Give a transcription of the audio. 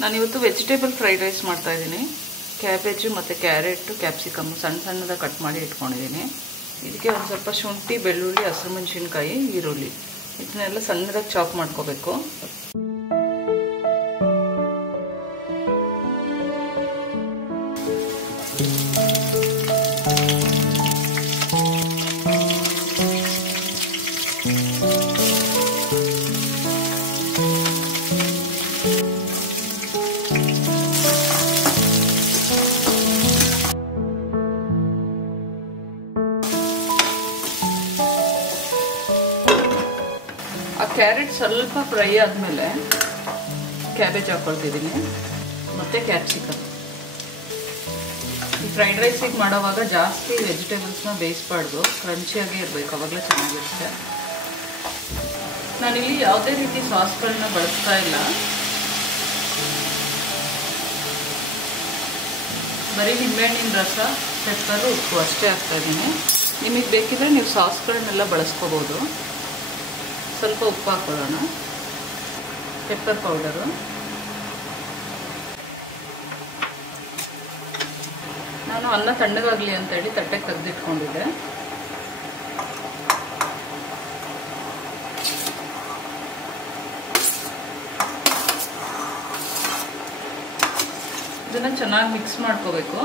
ನಾನಿವತ್ತು vegetable fried rice ಮಾಡ್ತಾ ಇದ್ದೀನಿ. ಕ್ಯಾಬೇಜು ಮತ್ತು ಕ್ಯಾರೆಟ್ ಕ್ಯಾಪ್ಸಿಕಮ್ ಸಣ್ಣ ಸಣ್ಣದಾಗಿ ಕಟ್ ಮಾಡಿ ಇಟ್ಕೊಂಡಿದ್ದೀನಿ. ಇದಕ್ಕೆ ಒಂದು ಸ್ವಲ್ಪ ಶುಂಠಿ, ಬೆಳ್ಳುಳ್ಳಿ, ಹಸಿರುಮೆಣಸಿನ್ಕಾಯಿ, ಈರುಳ್ಳಿ ಇದನ್ನೆಲ್ಲ ಸಣ್ಣದಾಗಿ ಚಾಪ್ ಮಾಡ್ಕೋಬೇಕು. ಕ್ಯಾರೆಟ್ ಸ್ವಲ್ಪ ಫ್ರೈ ಆದಮೇಲೆ ಕ್ಯಾಬೇಜ್ ಹಾಕ್ಕೊಳ್ತಿದ್ದೀನಿ ಮತ್ತು ಕ್ಯಾಪ್ಸಿಕಮ್. ಈ ಫ್ರೈಡ್ ರೈಸಿಗೆ ಮಾಡೋವಾಗ ಜಾಸ್ತಿ ವೆಜಿಟೇಬಲ್ಸ್ನ ಬೇಯಿಸಬಾರ್ದು, ಕ್ರಂಚಿಯಾಗೇ ಇರಬೇಕು, ಆವಾಗಲೇ ಚೆನ್ನಾಗಿರುತ್ತೆ. ನಾನಿಲ್ಲಿ ಯಾವುದೇ ರೀತಿ ಸಾಸ್ಗಳನ್ನ ಬಳಸ್ತಾ ಇಲ್ಲ, ಬರೀ ನಿಂಬೆಹಣ್ಣಿನ ರಸ, ಪೆಪ್ಪರು, ಉಪ್ಪು ಅಷ್ಟೇ ಹಾಕ್ತಾಯಿದ್ದೀನಿ. ನಿಮಗೆ ಬೇಕಿದ್ರೆ ನೀವು ಸಾಸ್ಗಳನ್ನೆಲ್ಲ ಬಳಸ್ಕೋಬೋದು. ಸ್ವಲ್ಪ ಉಪ್ಪು ಹಾಕೊಳ್ಳೋಣ, ಪೆಪ್ಪರ್ ಪೌಡರು, ನಾನು ಅನ್ನ ತಣ್ಣಗಾಗಲಿ ಅಂತೇಳಿ ತಟ್ಟೆಗೆ ತೆಗೆದಿಟ್ಕೊಂಡಿದ್ದೆ. ಇದನ್ನು ಚೆನ್ನಾಗಿ ಮಿಕ್ಸ್ ಮಾಡ್ಕೋಬೇಕು.